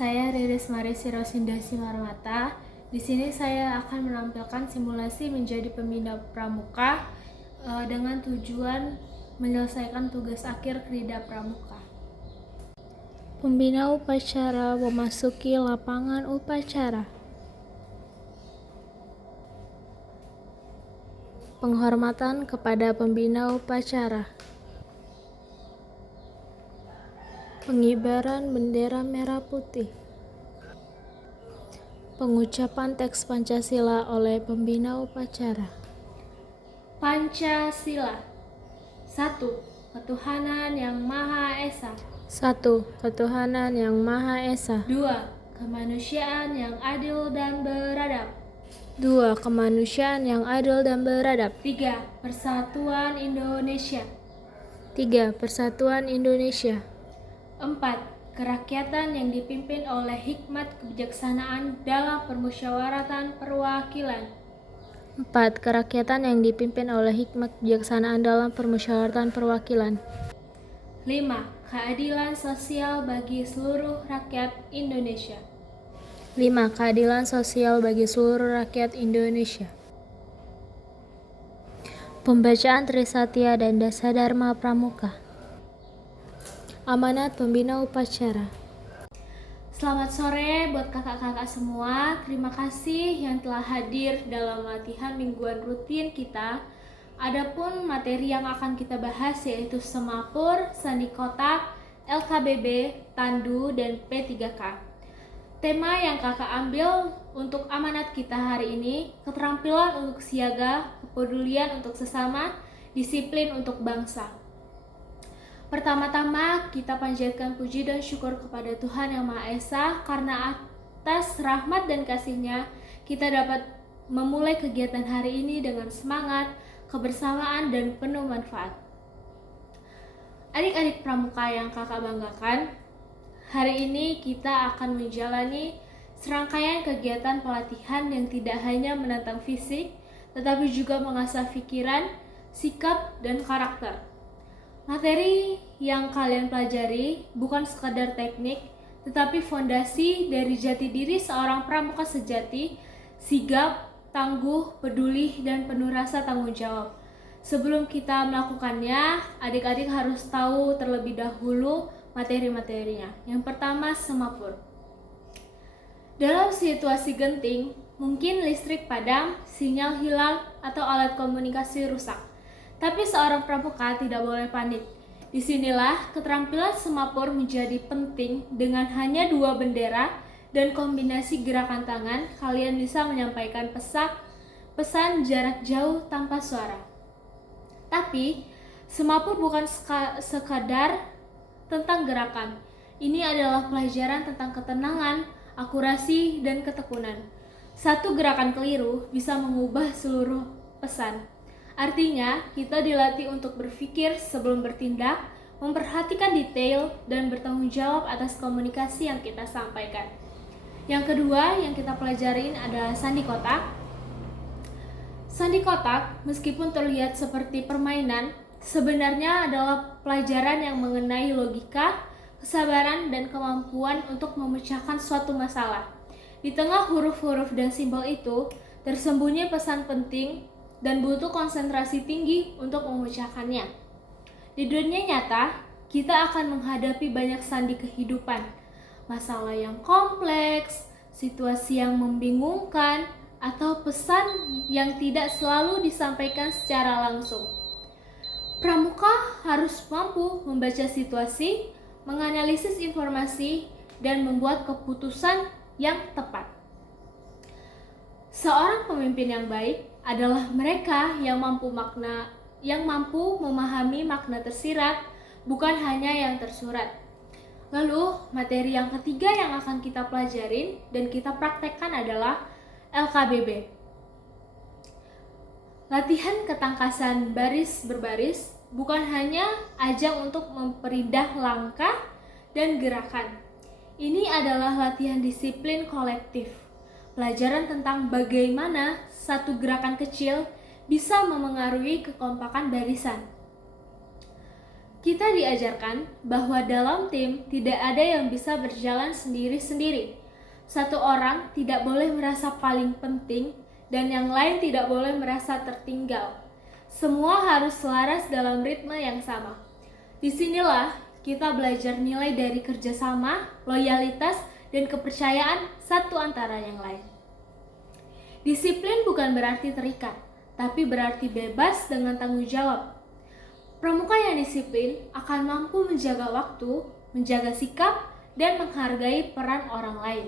Saya Riris Marisi Rosinda Simarmata. Di sini saya akan menampilkan simulasi menjadi pembina pramuka dengan tujuan menyelesaikan tugas akhir Krida Pramuka. Pembina upacara memasuki lapangan upacara. Penghormatan kepada pembina upacara. Pengibaran bendera merah putih. Pengucapan teks Pancasila oleh pembina upacara. Pancasila. 1. Ketuhanan yang Maha Esa. 1. Ketuhanan yang Maha Esa. 2. Kemanusiaan yang adil dan beradab. 2. Kemanusiaan yang adil dan beradab. 3. Persatuan Indonesia. 3. Persatuan Indonesia. 4. Kerakyatan yang dipimpin oleh hikmat kebijaksanaan dalam permusyawaratan perwakilan. 4. Kerakyatan yang dipimpin oleh hikmat kebijaksanaan dalam permusyawaratan perwakilan. 5. Keadilan sosial bagi seluruh rakyat Indonesia. 5. Keadilan sosial bagi seluruh rakyat Indonesia. Pembacaan Trisatya dan Dasadharma Pramuka. Amanat Pembina Upacara. Selamat sore buat kakak-kakak semua. Terima kasih yang telah hadir dalam latihan mingguan rutin kita. Adapun materi yang akan kita bahas yaitu semapur, sandi kotak, LKBB, tandu, dan P3K. Tema yang kakak ambil untuk amanat kita hari ini, keterampilan untuk siaga, kepedulian untuk sesama, disiplin untuk bangsa. Pertama-tama kita panjatkan puji dan syukur kepada Tuhan Yang Maha Esa karena atas rahmat dan kasih-Nya kita dapat memulai kegiatan hari ini dengan semangat, kebersamaan, dan penuh manfaat. Adik-adik pramuka yang kakak banggakan, hari ini kita akan menjalani serangkaian kegiatan pelatihan yang tidak hanya menantang fisik, tetapi juga mengasah pikiran, sikap, dan karakter. Materi yang kalian pelajari bukan sekadar teknik, tetapi fondasi dari jati diri seorang pramuka sejati, sigap, tangguh, peduli, dan penuh rasa tanggung jawab. Sebelum kita melakukannya, adik-adik harus tahu terlebih dahulu materi-materinya. Yang pertama, semapur. Dalam situasi genting, mungkin listrik padam, sinyal hilang, atau alat komunikasi rusak. Tapi seorang pramuka tidak boleh panik. Disinilah keterampilan semapur menjadi penting. Dengan hanya 2 bendera dan kombinasi gerakan tangan, kalian bisa menyampaikan pesan jarak jauh tanpa suara. Tapi, semapur bukan sekadar tentang gerakan. Ini adalah pelajaran tentang ketenangan, akurasi, dan ketekunan. Satu gerakan keliru bisa mengubah seluruh pesan. Artinya, kita dilatih untuk berpikir sebelum bertindak, memperhatikan detail, dan bertanggung jawab atas komunikasi yang kita sampaikan. Yang kedua yang kita pelajarin adalah sandi kotak. Sandi kotak, meskipun terlihat seperti permainan, sebenarnya adalah pelajaran yang mengenai logika, kesabaran, dan kemampuan untuk memecahkan suatu masalah. Di tengah huruf-huruf dan simbol itu, tersembunyi pesan penting dan butuh konsentrasi tinggi untuk memecahkannya. Di dunia nyata, kita akan menghadapi banyak sandi kehidupan, masalah yang kompleks, situasi yang membingungkan, atau pesan yang tidak selalu disampaikan secara langsung. Pramuka harus mampu membaca situasi, menganalisis informasi, dan membuat keputusan yang tepat. Seorang pemimpin yang baik adalah mereka yang mampu memahami makna tersirat, bukan hanya yang tersurat. Lalu, materi yang ketiga yang akan kita pelajarin dan kita praktekkan adalah LKBB. Latihan ketangkasan baris berbaris bukan hanya ajang untuk memperindah langkah dan gerakan. Ini adalah latihan disiplin kolektif. Pelajaran tentang bagaimana satu gerakan kecil bisa memengaruhi kekompakan barisan. Kita diajarkan bahwa dalam tim tidak ada yang bisa berjalan sendiri-sendiri. Satu orang tidak boleh merasa paling penting dan yang lain tidak boleh merasa tertinggal. Semua harus selaras dalam ritme yang sama. Disinilah kita belajar nilai dari kerjasama, loyalitas, dan kepercayaan satu antara yang lain. Disiplin bukan berarti terikat, tapi berarti bebas dengan tanggung jawab. Pramuka yang disiplin akan mampu menjaga waktu, menjaga sikap, dan menghargai peran orang lain.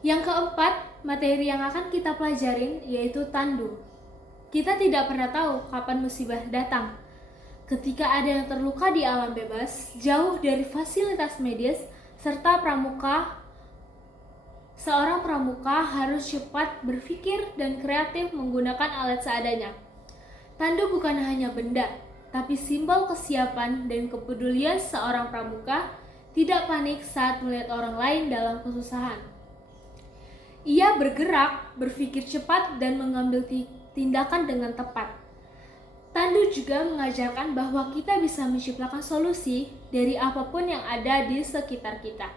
Yang keempat, materi yang akan kita pelajarin yaitu tandu. Kita tidak pernah tahu kapan musibah datang. Ketika ada yang terluka di alam bebas, jauh dari fasilitas medis, serta seorang pramuka harus cepat berpikir dan kreatif menggunakan alat seadanya. Tandu bukan hanya benda, tapi simbol kesiapan dan kepedulian seorang pramuka tidak panik saat melihat orang lain dalam kesusahan. Ia bergerak, berpikir cepat, dan mengambil tindakan dengan tepat. Tandu juga mengajarkan bahwa kita bisa menciptakan solusi dari apapun yang ada di sekitar kita.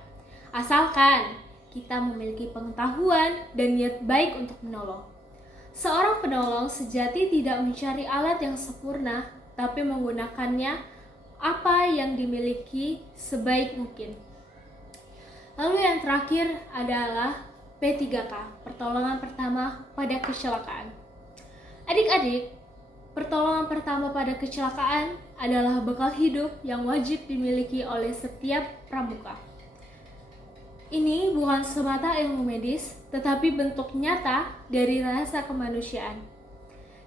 Asalkan kita memiliki pengetahuan dan niat baik untuk menolong. Seorang penolong sejati tidak mencari alat yang sempurna, tapi menggunakannya apa yang dimiliki sebaik mungkin. Lalu yang terakhir adalah P3K, pertolongan pertama pada kecelakaan. Adik-adik, pertolongan pertama pada kecelakaan adalah bekal hidup yang wajib dimiliki oleh setiap pramuka. Ini bukan semata ilmu medis, tetapi bentuk nyata dari rasa kemanusiaan.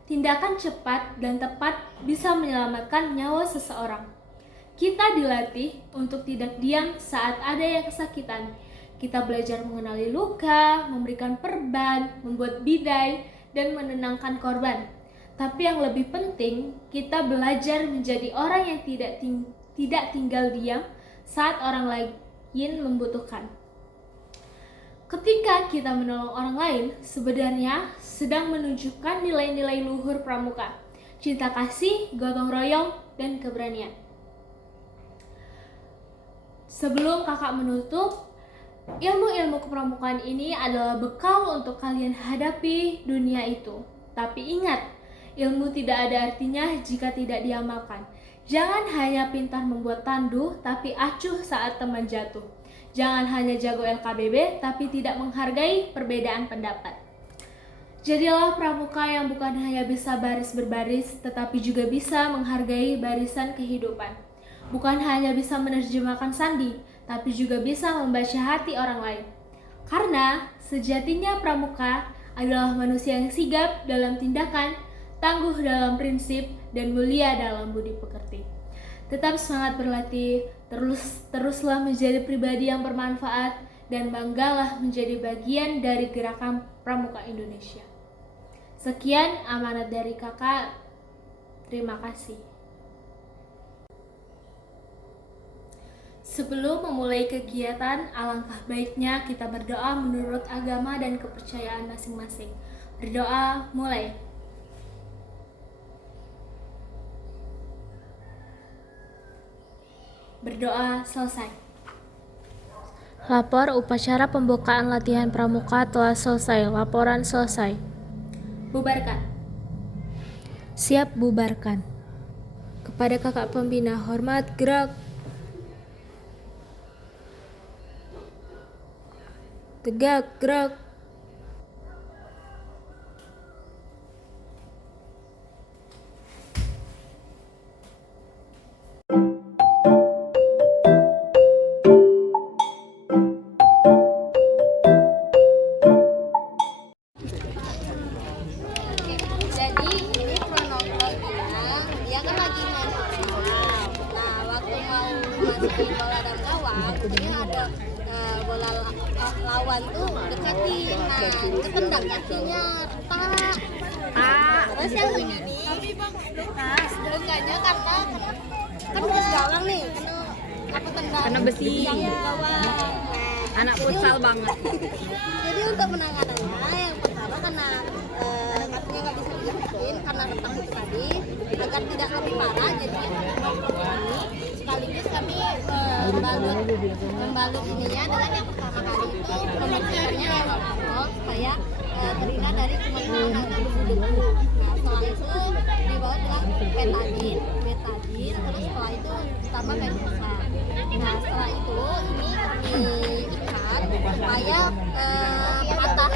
Tindakan cepat dan tepat bisa menyelamatkan nyawa seseorang. Kita dilatih untuk tidak diam saat ada yang kesakitan. Kita belajar mengenali luka, memberikan perban, membuat bidai, dan menenangkan korban. Tapi yang lebih penting, kita belajar menjadi orang yang tidak tinggal diam saat orang lain membutuhkan. Ketika kita menolong orang lain, sebenarnya sedang menunjukkan nilai-nilai luhur pramuka, cinta kasih, gotong royong, dan keberanian. Sebelum kakak menutup, ilmu-ilmu kepramukaan ini adalah bekal untuk kalian hadapi dunia itu. Tapi ingat, ilmu tidak ada artinya jika tidak diamalkan. Jangan hanya pintar membuat tandu, tapi acuh saat teman jatuh. Jangan hanya jago LKBB, tapi tidak menghargai perbedaan pendapat. Jadilah pramuka yang bukan hanya bisa baris berbaris, tetapi juga bisa menghargai barisan kehidupan. Bukan hanya bisa menerjemahkan sandi, tapi juga bisa membaca hati orang lain. Karena sejatinya pramuka adalah manusia yang sigap dalam tindakan, tangguh dalam prinsip, dan mulia dalam budi pekerti. Tetap semangat berlatih, teruslah menjadi pribadi yang bermanfaat, dan banggalah menjadi bagian dari gerakan Pramuka Indonesia. Sekian amanat dari kakak, terima kasih. Sebelum memulai kegiatan, alangkah baiknya kita berdoa menurut agama dan kepercayaan masing-masing. Berdoa, mulai. Berdoa selesai. Lapor upacara pembukaan latihan pramuka telah selesai. Laporan selesai. Bubarkan. Siap bubarkan. Kepada kakak pembina, hormat, gerak. Tegak, gerak. Jadi ini kronologinya dia kan lagi main bola. Nah waktu mau masukin bola dan gawang, ini ada bola lawan tuh deketin. Nah ketendang kakinya retak. Terus yang ini enggaknya karena kan pas gawang nih kena tendang. Kena besi. Yang gawang. Anak futsal banget. Jadi untuk penanganannya yang pertama karena kakinya nggak bisa diikutin karena retak itu tadi agar tidak lebih parah. Jadi ini sekaligus kami membalut ininya dengan yang pertama kali itu membersihkannya lewat alkohol supaya terhindar dari kuman-kuman atau debu-debu. Nah setelah itu dibalut dengan betadin, terus setelah itu ditambah perkusa. Nah setelah itu ini diikat supaya patah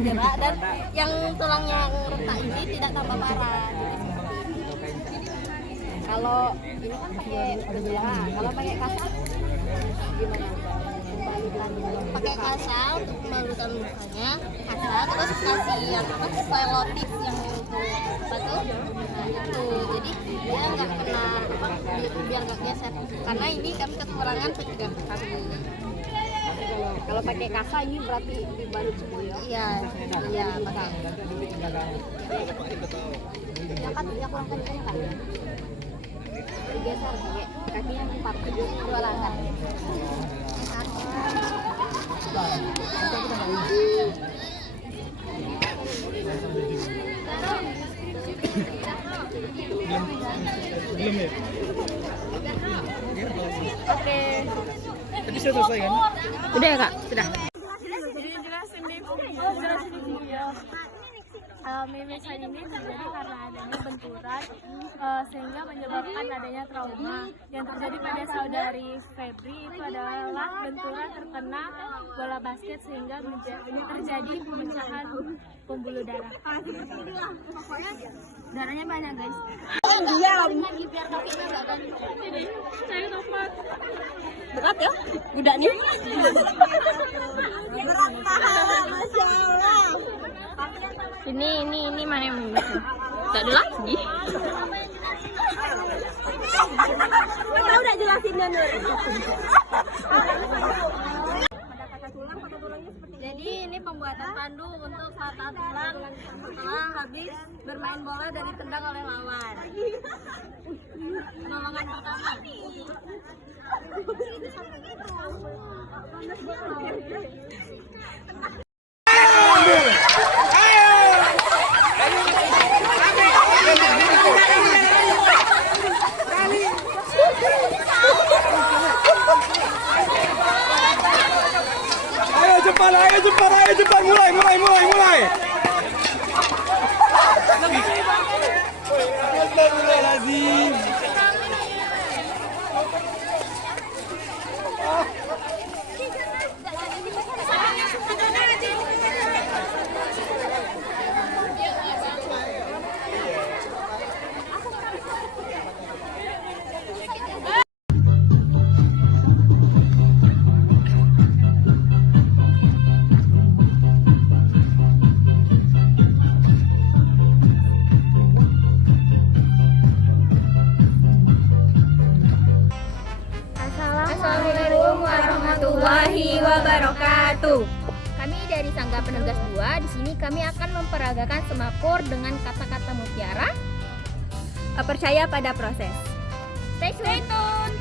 gerak dan yang tulang yang retak ini tidak tambah parah. Kalau ini kan pakai gelang, kalau pakai kasar gimana? Pakai kasar untuk membalukan lukanya, kasar terus kasih yang apa selotip yang itu apa tuh? Nah itu jadi dia nggak kena apa biar nggak geser karena ini kami kekurangan penjaga kami. Kalau pakai kasa ini berarti dibalut semua ya? Iya pakai. Yang kan yang kurang kencang kan? Digeser kakinya 4 dua langkah. Belum ya? Oke. Tadi sudah selesai kan? Udah ya kak? Sudah. Jelasin di video. Mimisan ini terjadi karena adanya benturan sehingga menyebabkan adanya trauma. Yang terjadi pada saudari Febri itu adalah benturan terkena bola basket sehingga terjadi pemecahan pembuluh darah. Darahnya banyak guys. Saya dapat Berat ya? Budaknya? Berat pahala, masya Allah. Ini mana yang tak ada lagi. Udah jelasin Nur. Jadi ini pembuatan pandu untuk patah tulang setelah habis bermain bola dan ditendang oleh lawan. Nolongan pertama. Ayo cepat, mulai. Astagfirullahaladzim. Assalamualaikum warahmatullahi wabarakatuh. Kami dari Sangga Penegas 2, di sini kami akan memperagakan semakur dengan kata-kata mutiara. Percaya pada proses. Stay tune.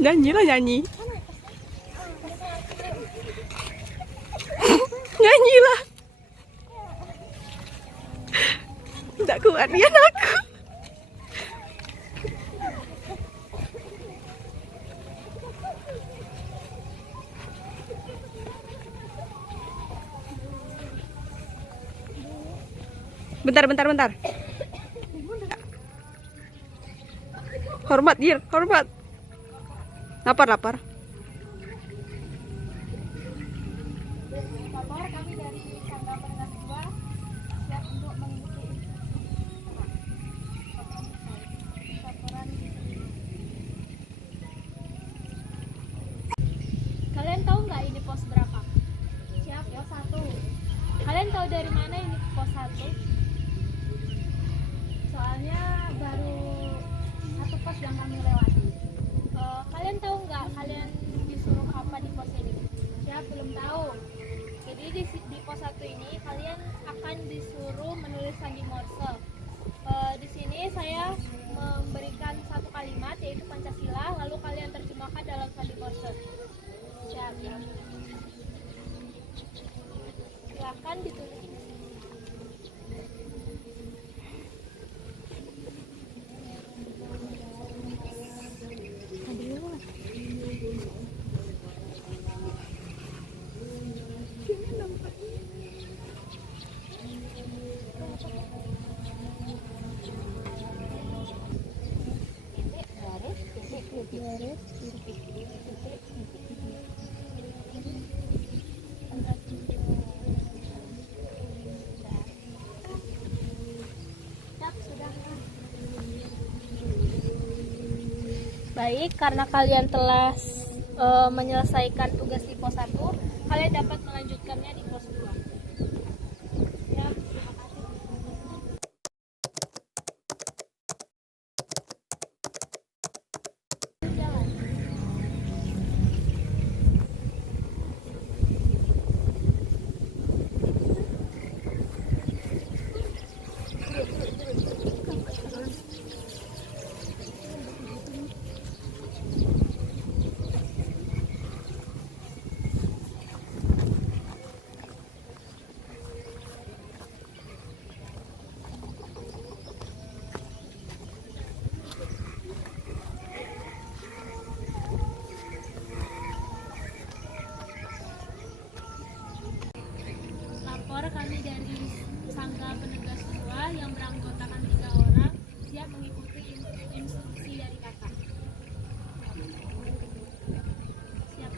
Nyanyilah nyanyi. Nyanyilah. Tak kuat nian aku. Bentar. Hormat, Gir, hormat. Lapar. Lapor, kami dari Sangga Penengah 2 siap untuk mengikuti laporan. Kalian tahu nggak ini pos berapa? Siap, pos 1. Kalian tahu dari mana ini pos 1? Soalnya baru satu pos yang kami lewati. Kalian tahu nggak kalian disuruh apa di pos ini? Siap, belum tahu. Jadi di pos 1 ini kalian akan disuruh menulis sandi Morse. Di sini saya memberikan satu kalimat yaitu Pancasila, lalu kalian terjemahkan dalam sandi Morse. Siap. Silakan ditulis. Baik, karena kalian telah menyelesaikan tugas di pos 1, kalian dapat melanjutkannya di pos 2. Ya, terima kasih. Jalan. Lapor, kami dari Sangga Penegas 2 yang beranggotakan 3 orang siap mengikuti instruksi dari kakak. Siap.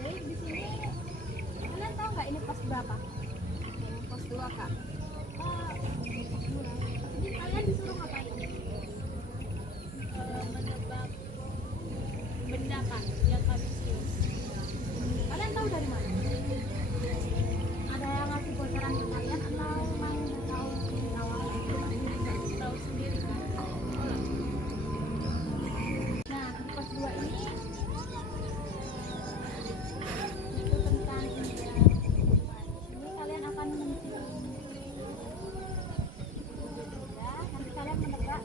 Baik, di sini kalian tahu nggak ini pos berapa? Pos 2, Kak. Ini kalian disuruh ngapain? Menebak benda, Kak, yang kami sius. Kalian tahu dari mana? Ada yang ngasih bocoran ke kalian atau memang tahu dari awal? Tahu sendiri kan? Nah, di pos 2 ini itu tentang India. Ini kalian akan mencuri benda, nanti kalian menebak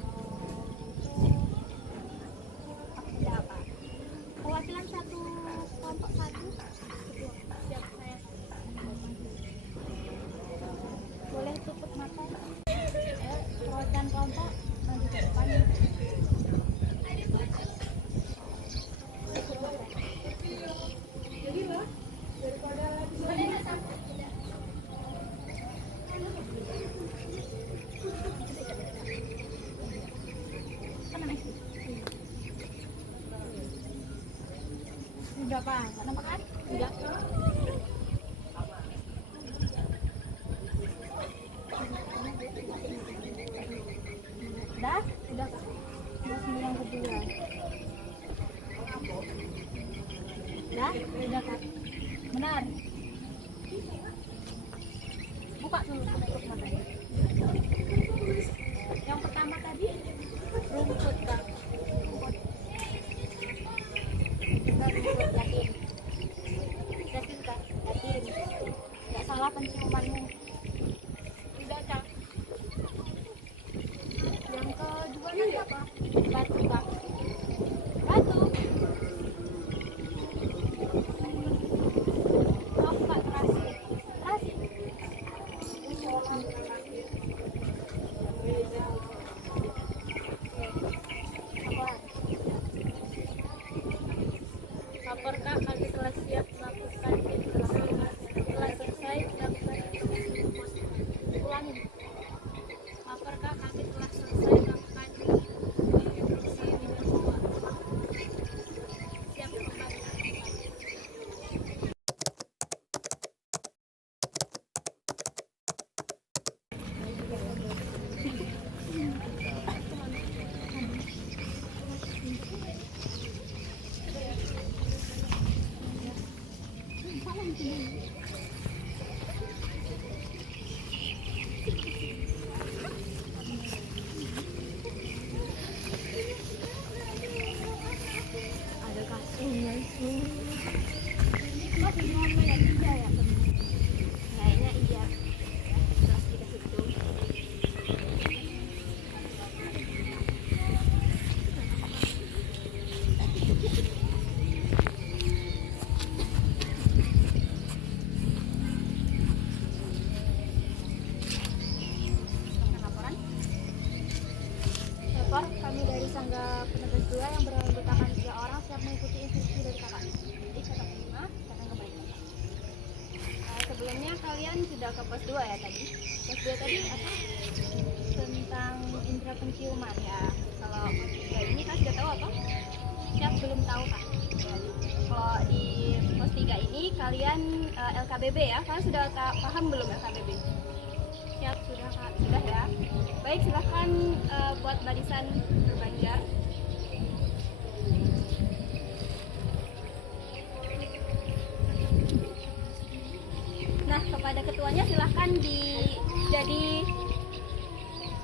benda apa. Perwakilan satu kelompok 1. Siap, saya. Boleh tutup mata. Perwakilan kelompok maju ke depan. Berapa? Nggak nampak kan? Enggak. Udah? Udah, Kak. Udah semua yang kedua. Udah? Udah, Kak. Benar. Buka dulu, tutup matanya. Yang pertama tadi rumput, Kak. Yakin, Kak? Yakin. Nggak salah penciumanmu. Tidak, Kak. Yang kedua tadi apa? Batu, Kak. Batu. Maaf, Kak, terasi. Terasi. Lapor, Kak, kami telah siap melakukan instruksi. Telah selesai melakukan instruksi. 2 ya tadi. Kelas 2 tadi apa? Tentang indera penciuman ya. Kalau kelas 3 ini kan sudah tahu apa? Siap belum tahu Kak. Kalau di kelas 3 ini kalian LKBB ya. Kalian sudah paham belum LKBB? Siap sudah Kak. Sudah ya. Baik, silahkan buat barisan berbanjar. Nah, kepada ketuanya silahkan jadi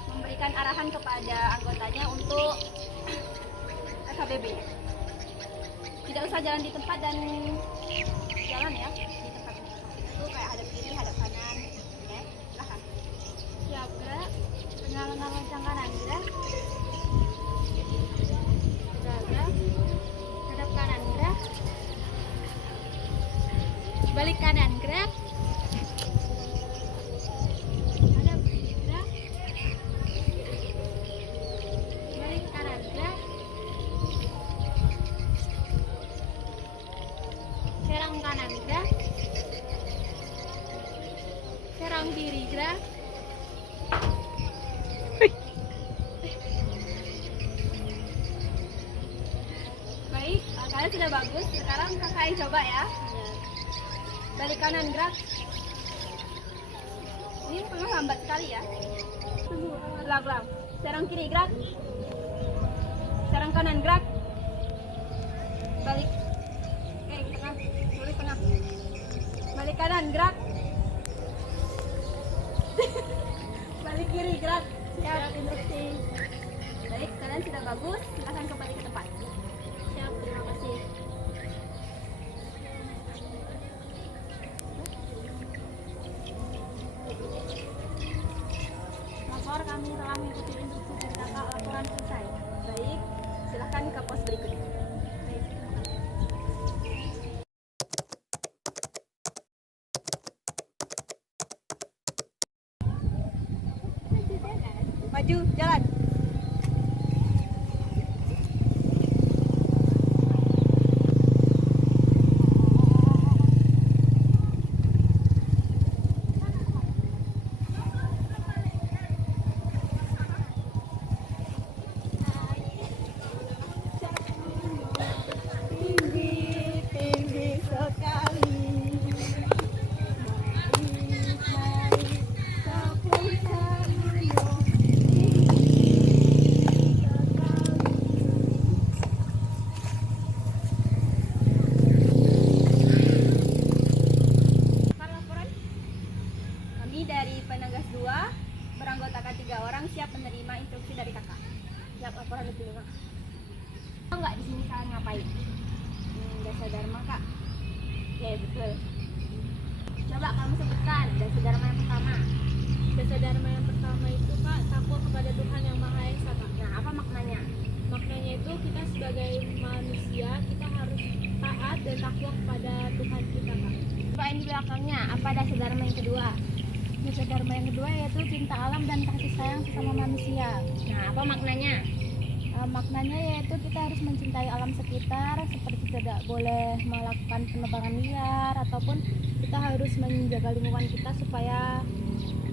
memberikan arahan kepada anggotanya untuk LKBB. Tidak usah jalan di tempat dan jalan ya di tempat itu kayak hadap kiri, hadap kanan. Oke, silahkan. Siap gerak. Penyalaman lonceng kanan gerak. Gerak. Hadap kanan gerak. Balik kanan gerak. Kanan gerak, serang kiri gerak, baik, kalian sudah bagus. Sekarang kakak yang coba ya. Balik kanan gerak, ini tengah lambat sekali ya. Pelan-pelan. Serang kiri gerak, serang kanan gerak, balik. Tengah. Balik kanan gerak. Balik kiri gerak. Siap, instruksi. Baik, kalian sudah bagus. Silakan kembali ke tempat. Siap, terima kasih. Lapor, kami telah mengikuti instruksi dari kakak. Laporan selesai. Baik, silakan ke pos berikutnya. Maju, jalan. Tinggi sekali. Dari Penegas 2 beranggotakan 3 orang siap menerima instruksi dari kakak. Siap, laporan diterima. Tahu nggak di sini kalian ngapain? Dasa Dharma kak. Ya betul. Coba kamu sebutkan dasa Dharma yang pertama. Dasa Dharma yang pertama itu Kak, takwa kepada Tuhan Yang Maha Esa Kak. Nah, apa maknanya? Maknanya itu kita sebagai manusia kita harus taat dan takwa kepada Tuhan kita Kak. Coba yang di belakangnya, apa dasa Dharma yang kedua? Dasa Dharma yang kedua yaitu cinta alam dan kasih sayang sesama manusia. Nah, apa maknanya? Maknanya yaitu kita harus mencintai alam sekitar, seperti tidak boleh melakukan penebangan liar ataupun kita harus menjaga lingkungan kita supaya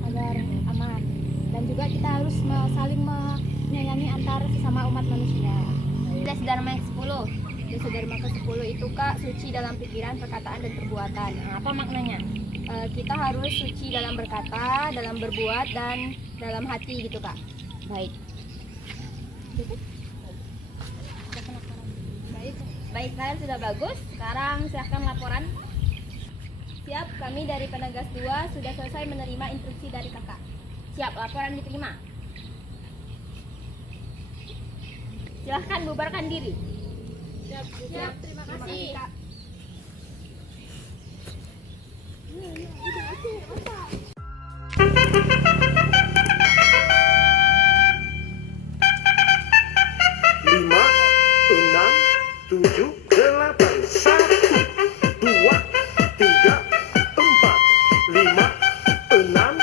agar aman. Dan juga kita harus saling menyayangi antar sesama umat manusia. Dasa Dharma yang ke-10. Dasa Dharma ke-10 itu kak, suci dalam pikiran, perkataan, dan perbuatan. Nah, apa maknanya? Kita harus suci dalam berkata, dalam berbuat, dan dalam hati gitu kak. Baik. Baik, kalian sudah bagus. Sekarang silahkan laporan. Siap, kami dari Penegas 2 sudah selesai menerima instruksi dari kakak. Siap, laporan diterima. Silahkan bubarkan diri. Siap, terima kasih. Kak. Lima, enam, tujuh, delapan, 1, 2, 3, 4, 5, 6,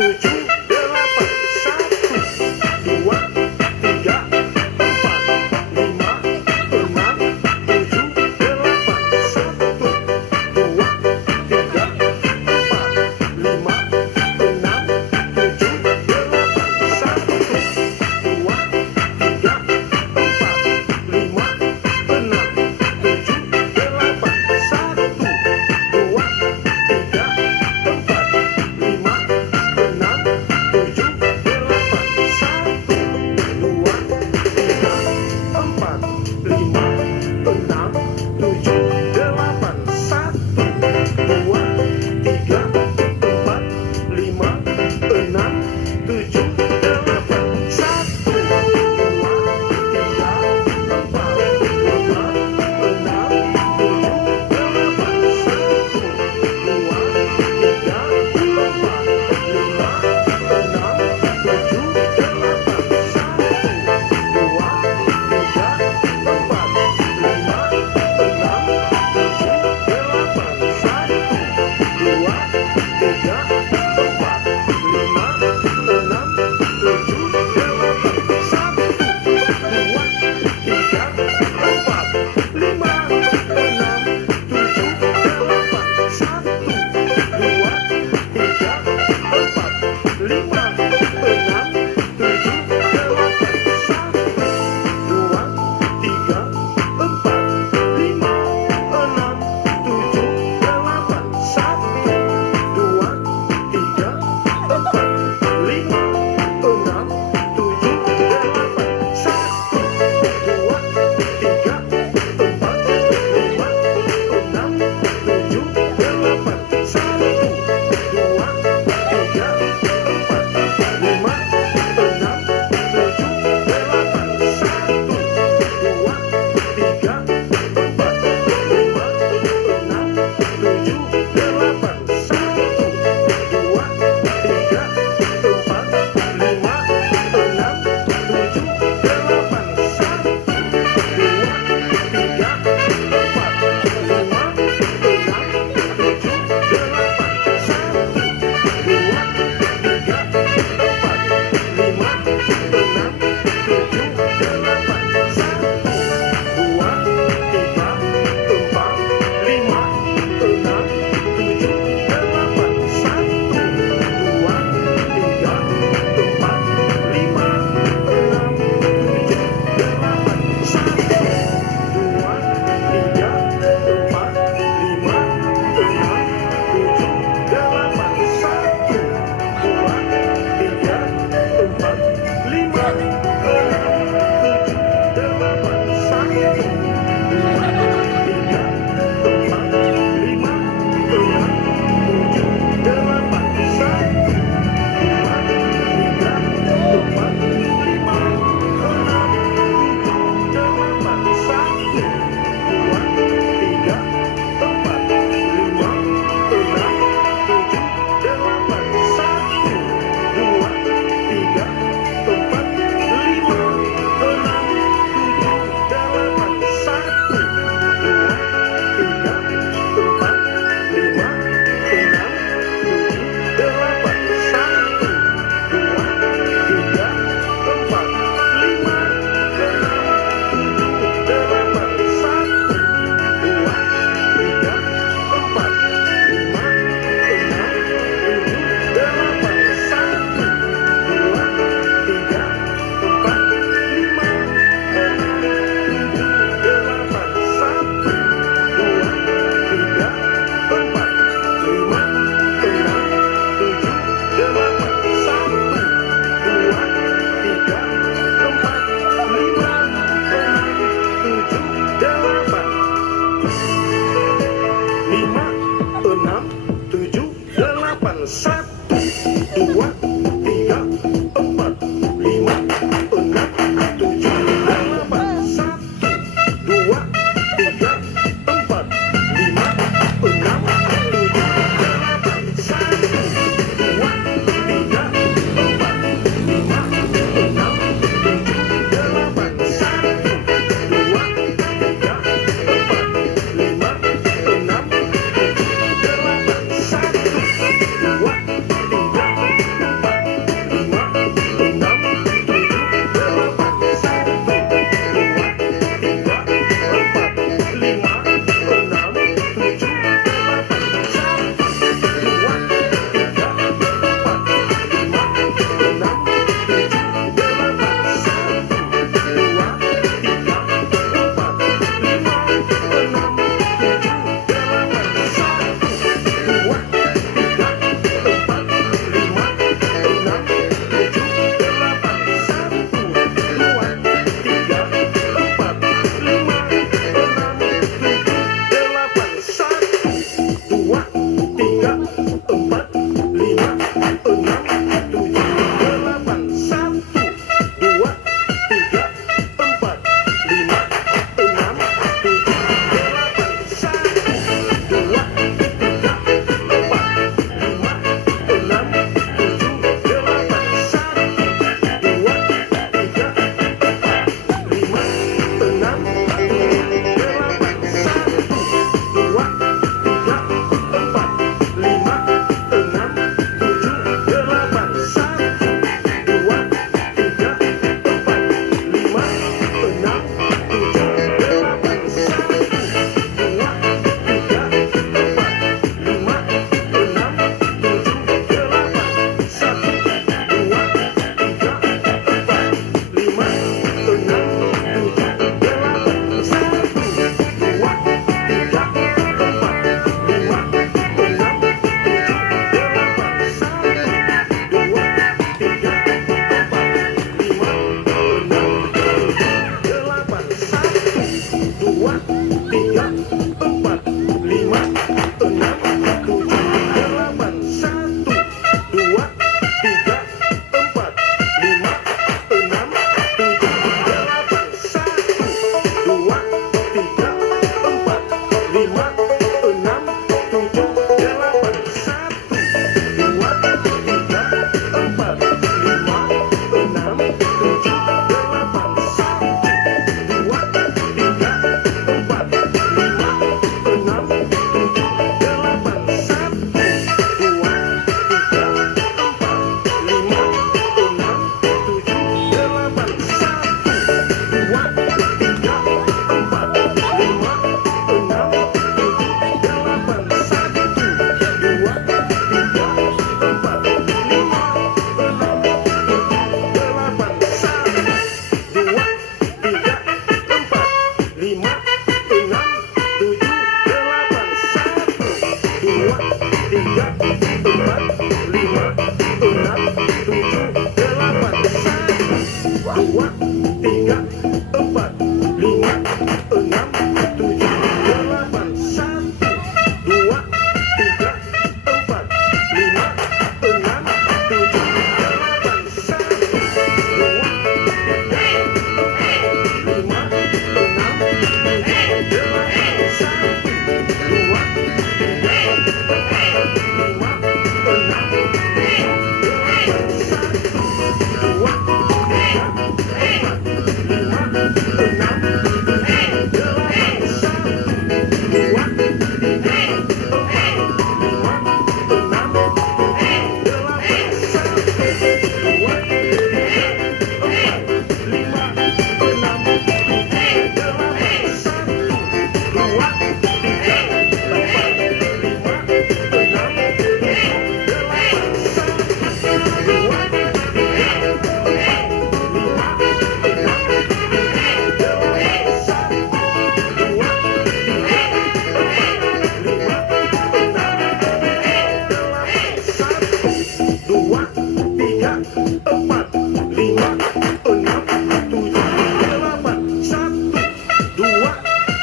7, 8, 1, 2, 3, 4, 5, 6, 7, 8, 1, 2, 3, 4, 5,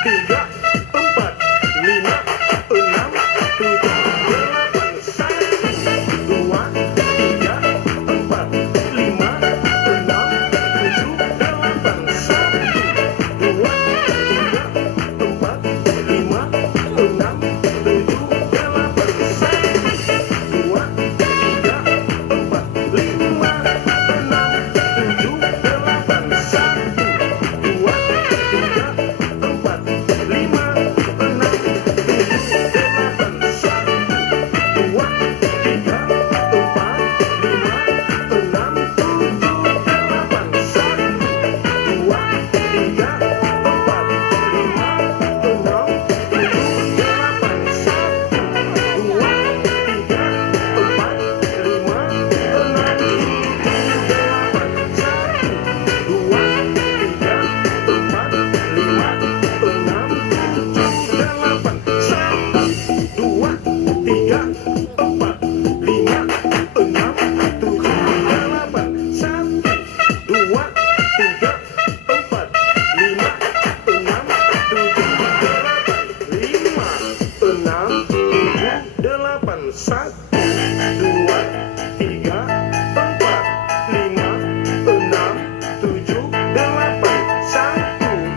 tiga, empat, lima, enam, tujuh, delapan, satu, dua, tiga, empat, lima, enam, tujuh, delapan, satu, dua, tiga, empat, lima, enam, tujuh, delapan, satu, dua, tiga, empat, lima, enam, tujuh, delapan, satu, dua, tiga, empat, lima, enam, tujuh, delapan, satu, dua, tiga, empat, lima, enam, tujuh, delapan, satu, dua, tiga, empat, lima, enam, tujuh, delapan, satu, dua, tiga, empat, lima, enam, tujuh, delapan, satu, dua, tiga, empat, lima, enam, tujuh, delapan, satu, dua, tiga, empat, lima, enam, tujuh, delapan, satu, dua, tiga, empat, lima, enam, tujuh, delapan, lima, enam, tujuh, delapan, satu, dua, tiga, empat, lima,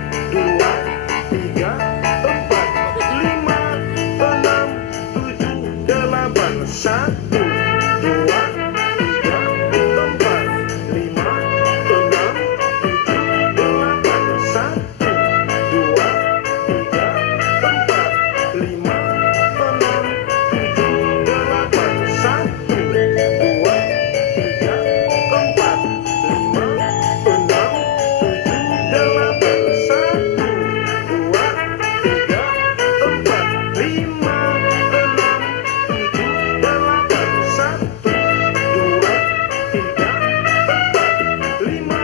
enam, tujuh, delapan, satu, dua, tiga, empat, lima, enam, tujuh, delapan, satu, dua, tiga, empat, lima, enam, tujuh, delapan, satu, dua, tiga, empat, lima, enam, tujuh, delapan, satu, dua, tiga, empat, lima, enam, tujuh, delapan, satu, dua, tiga, empat, lima, enam, tujuh, delapan, satu, dua, tiga, empat, lima,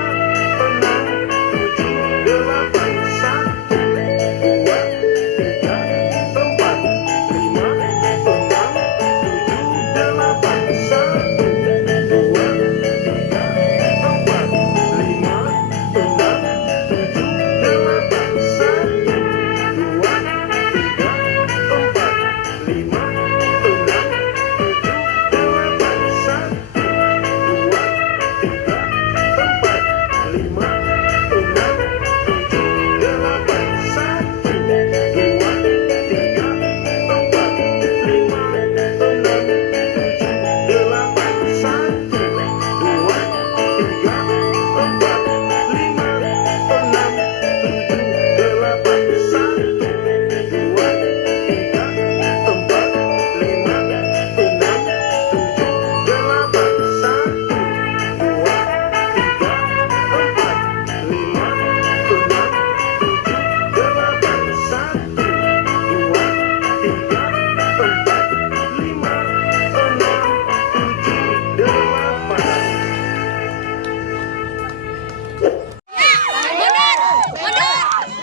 enam, tujuh, delapan, satu, dua, tiga, empat, lima, enam, tujuh, delapan, satu, dua, tiga, empat, lima, enam, tujuh, delapan, satu, dua, tiga, empat, lima, enam, tujuh, delapan, satu, dua, tiga, empat, lima, enam, tujuh, delapan, satu, dua, tiga, empat, lima, enam, tujuh, delapan, satu, dua, tiga, empat, lima, enam, tujuh, delapan, satu, dua, tiga, empat, lima, enam, tujuh, delapan, satu, dua, tiga, empat, lima, enam, tujuh, delapan, satu, dua, tiga, empat, lima, enam, tujuh, delapan.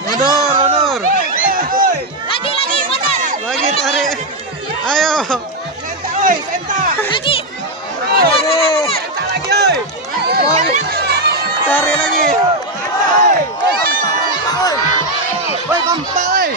Mundur. Lagi, mundur. Lagi tarik. Ayo. Lagi. Tarik lagi. Woi, kompak,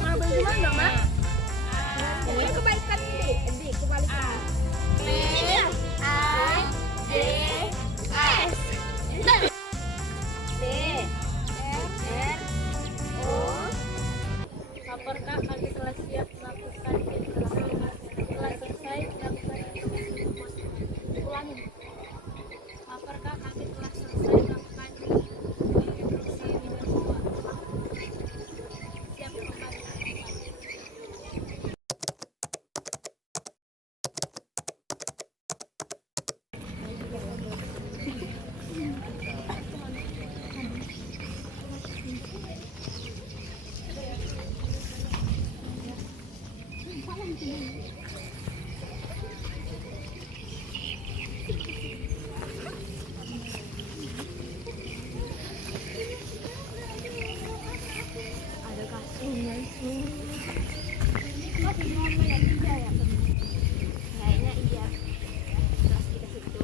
Marble di mana, Mak? Ini kebaikan di kebalikan. Apakah kami telah siap melakukan instruksi telah selesai melakukan instruksi ulangi? Apakah kami telah selesai melakukan instruksi siap kembali? Kayaknya iya. Terus kita situ.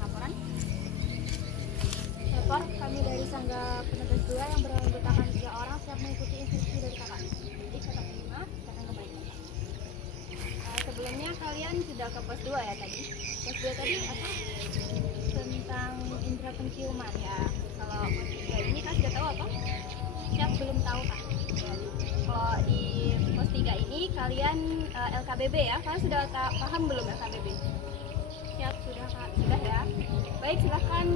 Laporan? Lapor, kami dari Sangga Penegas 2 yang beranggotakan 3 orang siap mengikuti instruksi dari kakak. Jadi kata 5, kata kembali. Sebelumnya kalian sudah ke pos 2 ya tadi? Pos 2 tadi apa? Tentang indera penciuman. Ya, kalau pos 3 ini kan sudah tahu apa? Siap belum tahu kak. Kalau di pos 3 ini kalian LKBB ya? Kalian sudah paham belum LKBB? Siap sudah kak. Sudah ya? Baik, silahkan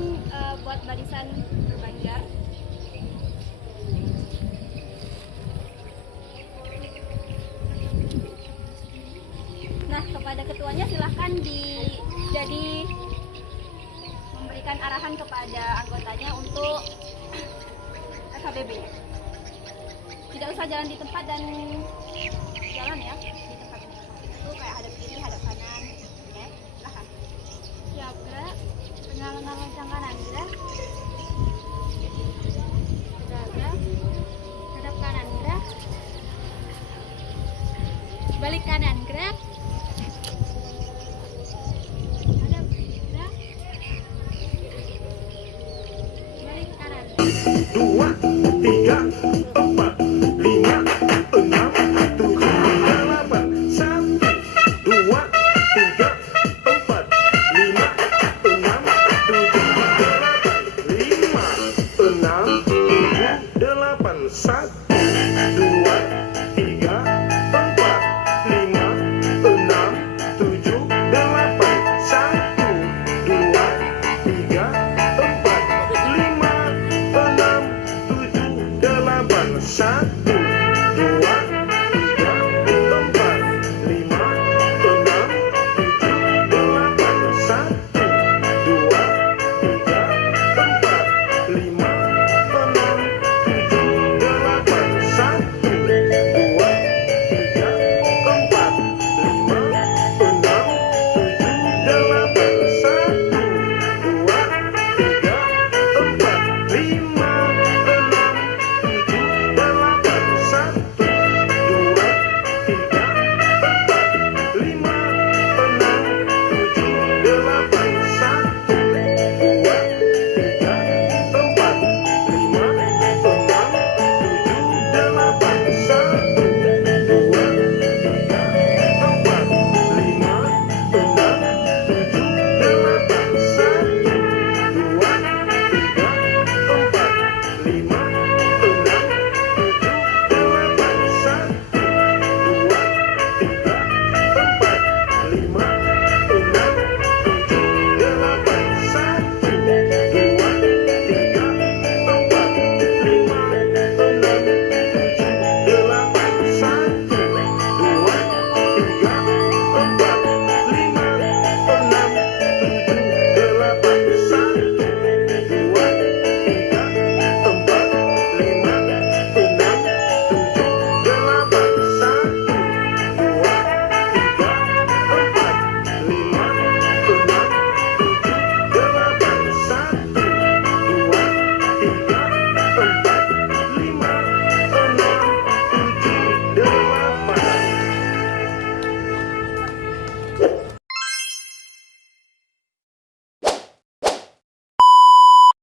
buat barisan berbanjar. Nah, kepada ketuanya silahkan jadi memberikan arahan kepada anggotanya untuk LKBB. Tidak usah jalan di tempat dan jalan ya di tempat itu kayak hadap kiri, hadap kanan. Oke, silahkan. Siap gerak. Pengalangan lonceng kanan gerak. Gerak. Hadap kanan gerak. Balik kanan gerak.